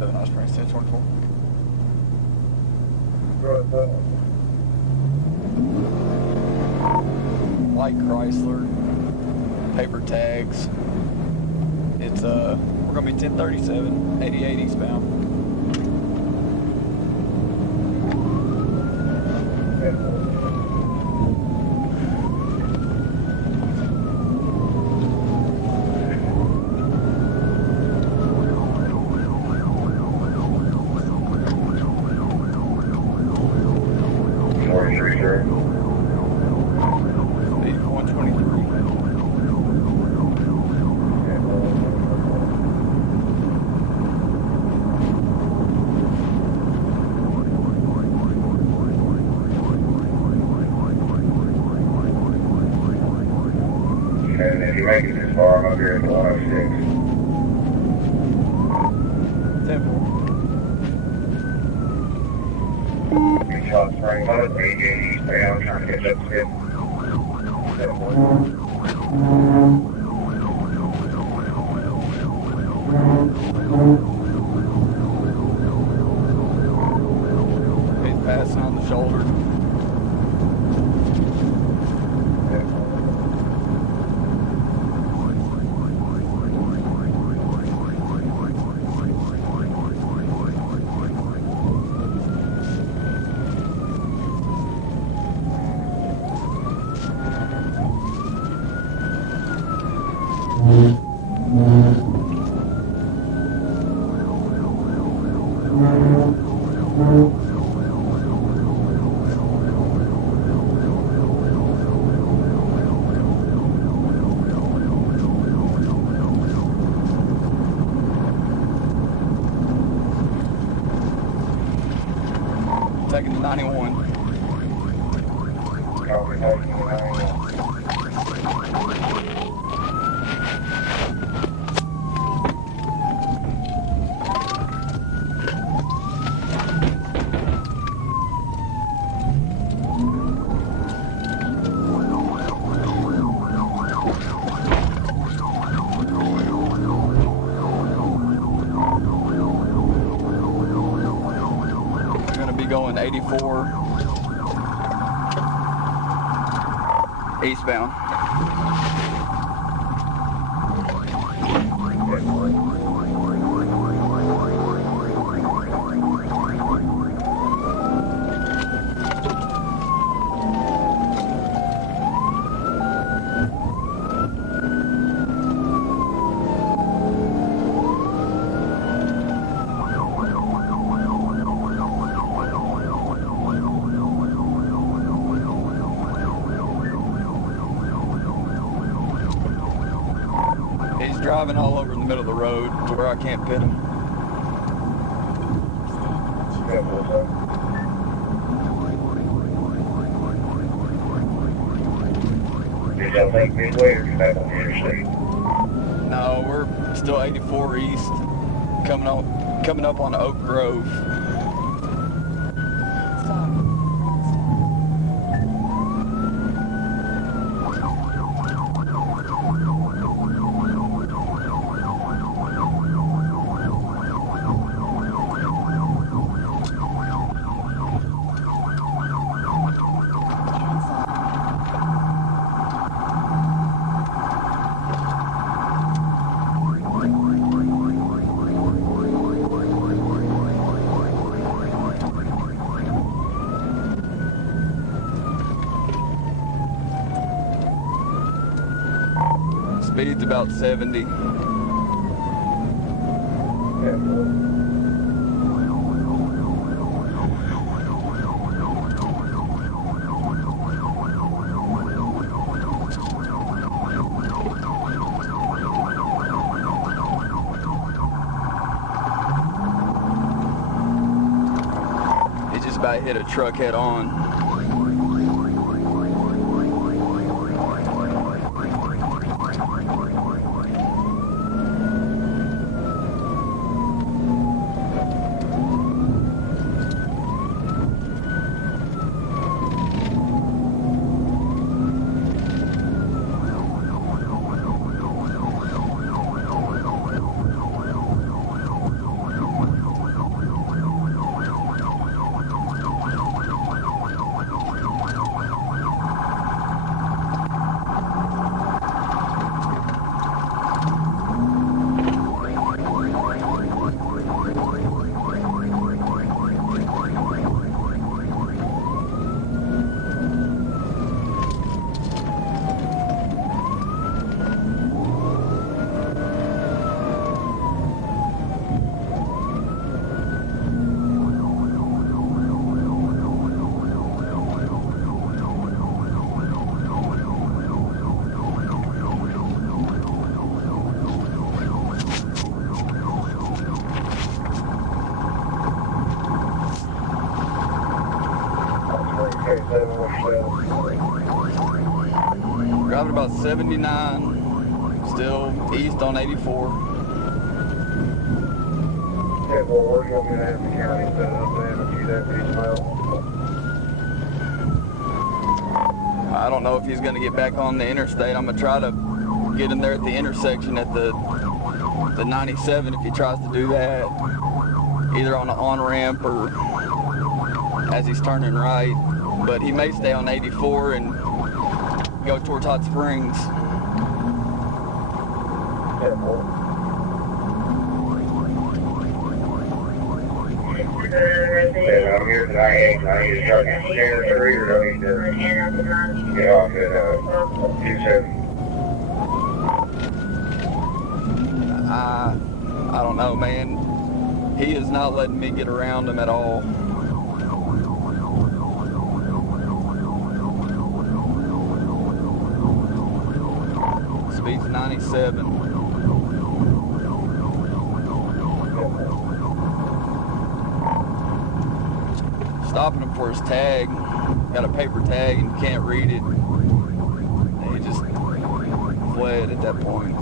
1027, Hot Springs 1024. White Chrysler, paper tags. It's we're gonna be 1037, 88 eastbound. And if you make it this far, I'm up here at 106. Temple. Reach Hot Springs, I was 88 eastbound, trying to catch up to him. He's passing on the shoulder. Taking the 91. Going 84 eastbound. He's driving all over in the middle of the road to where I can't pit him. Did y'all take Midway or back on the interstate? No, we're still 84 east, coming up on Oak Grove. Speed's about 70. He just about hit a truck head on. Driving about 79, still east on 84. I don't know if he's going to get back on the interstate. I'm going to try to get him there at the intersection at the 97 if he tries to do that, either on the on-ramp or as he's turning right. But he may stay on 84 and go towards Hot Springs. I'm here tonight. I need to start getting scanner 3 or do I need to get off at 27? I don't know, man. He is not letting me get around him at all. Speed's 97. Stopping him for his tag. Got a paper tag and can't read it. And he just fled at that point.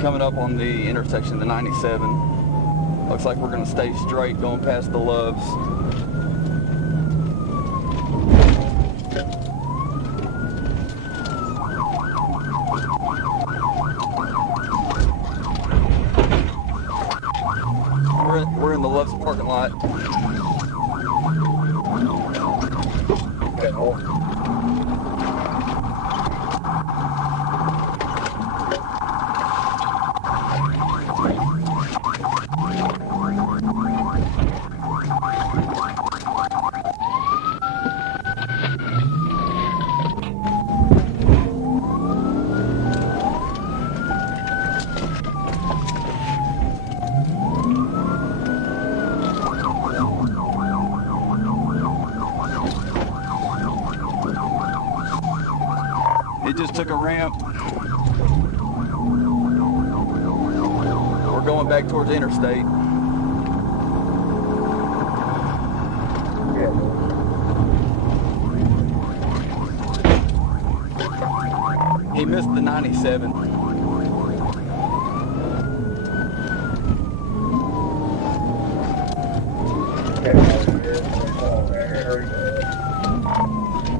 Coming up on the intersection of the 97. Looks like we're gonna stay straight going past the Loves. We're in the Loves parking lot. It just took a ramp. We're going back towards the interstate. He missed the 97.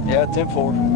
Yeah, 10-4.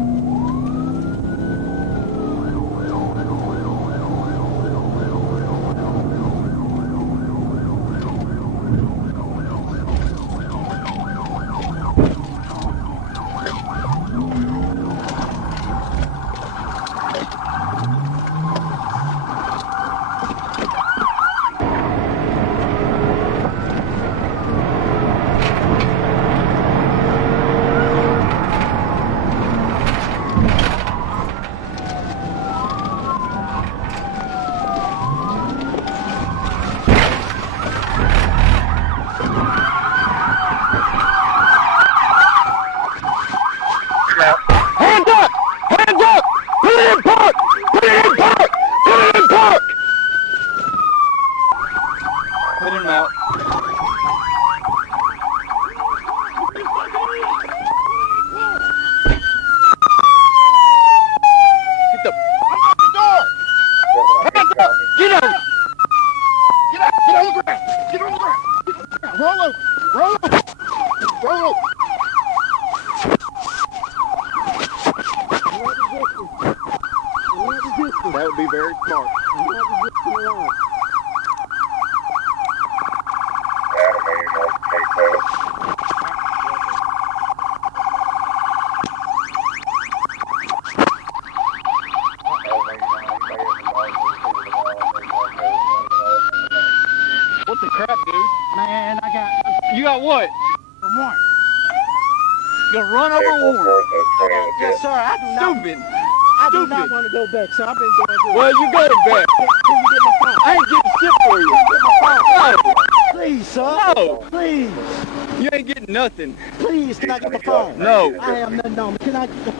That would be very smart. What the crap, dude? Man, You got what? a warrant. You gonna run over a warrant? Yes, sir. I do not. Stupid. I do not Stupid. want to go back, sir. I've been going through. Well, you go back. Can you get my phone? I ain't getting shit for you. No. Please, sir. No. Please. You ain't getting nothing. Please, can I get the phone? No. I am nothing on me. Can I get the...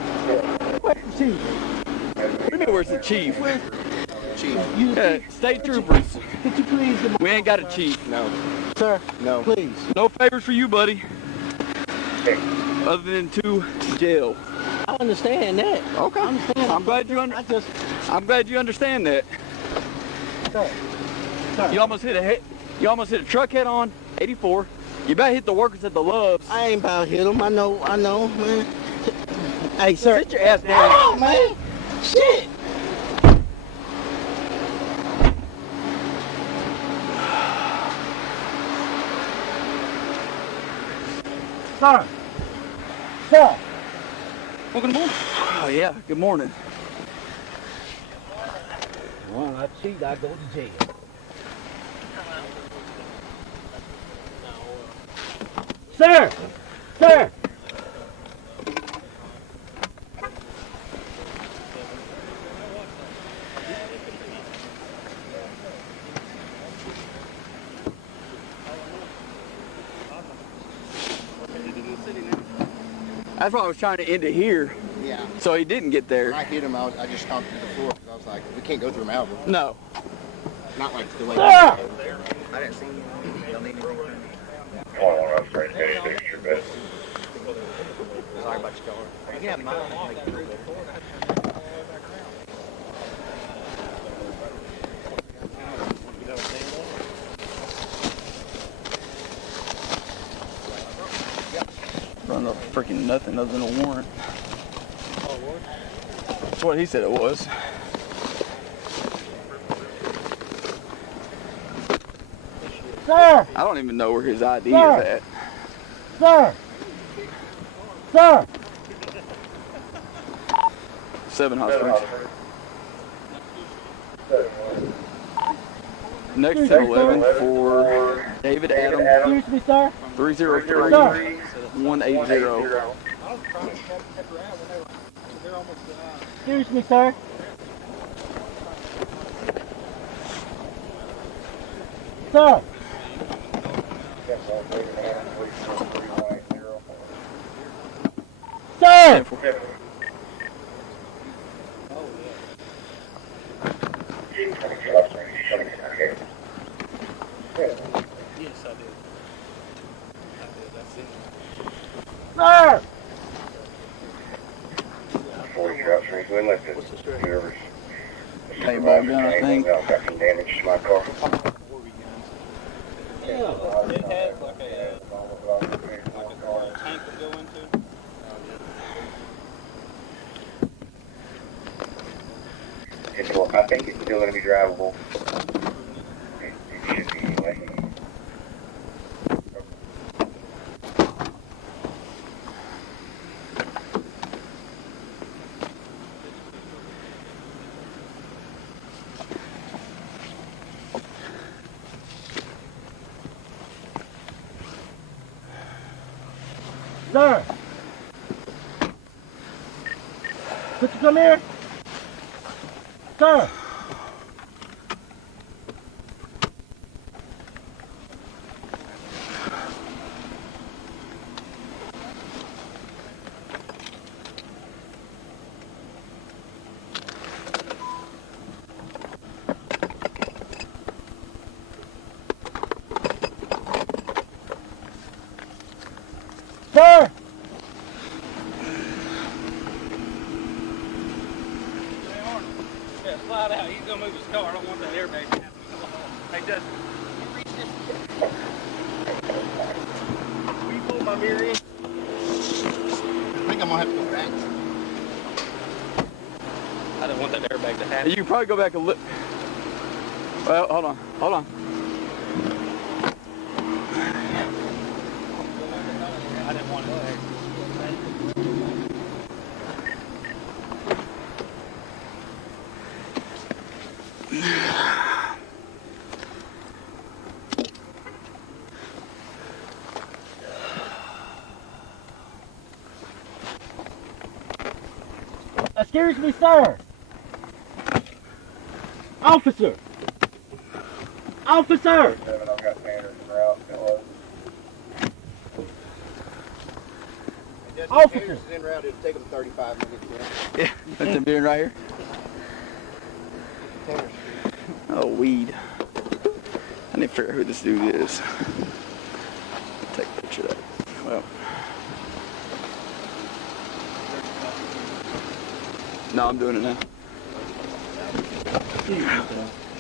Where's the chief? What do you mean, where's the chief? Chief. You, State troopers. could you please get my... We ain't got a chief. No. Sir? No. Please. No favors for you, buddy. other than to jail. I understand that. Okay. I understand. I'm glad you I'm glad you understand that. Sir. Sir. You almost hit a truck head on, 84. You about hit the workers at the Loves. I ain't about to hit him. I know, man. Hey, sir. Sit your ass down. Oh, man. Shit. Sir. Sir. Well, good morning. Oh, yeah, good morning. Well, I cheat, I go to jail. Sir! Sir! That's why I was trying to end it here. Yeah. So he didn't get there. When I hit him, I just talked to the floor because I was like, we can't go through Malvern. No. Not like the way. Sir! I didn't see you. Y'all need anything? Hold on, I'm afraid to finish your bed. Sorry about your car. You can have mine. I'll make it through there. Run up freaking nothing other than a warrant. That's what he said it was. Sir! I don't even know where his ID Sir! is at. Sir! Sir! 7 Hospital. Next to 11 for David Adams, Excuse me, sir. 303 180. Excuse me, sir. Sir! Sir! Sir! Paintball gun, I think. Got some damage to my car. I think it's still going to be drivable. It should be anyway. Sir! Could you come here? Sir! Sir! Yeah, slide out. He's gonna move his car. I don't want that airbag. Hey, Dustin. Will you pull my mirror in? I think I'm gonna have to go back. I don't want that airbag to happen. You can probably go back and look. Well, hold on. Hold on. I didn't want it. Excuse me, sir! Officer! Officer! I've got Sanders en route. Officer! Is en route. It'll take them 35 minutes. Yeah, that's him being right here. Oh, weed. I need to figure out who this dude is. Take a picture of that. Well. No, I'm doing it now.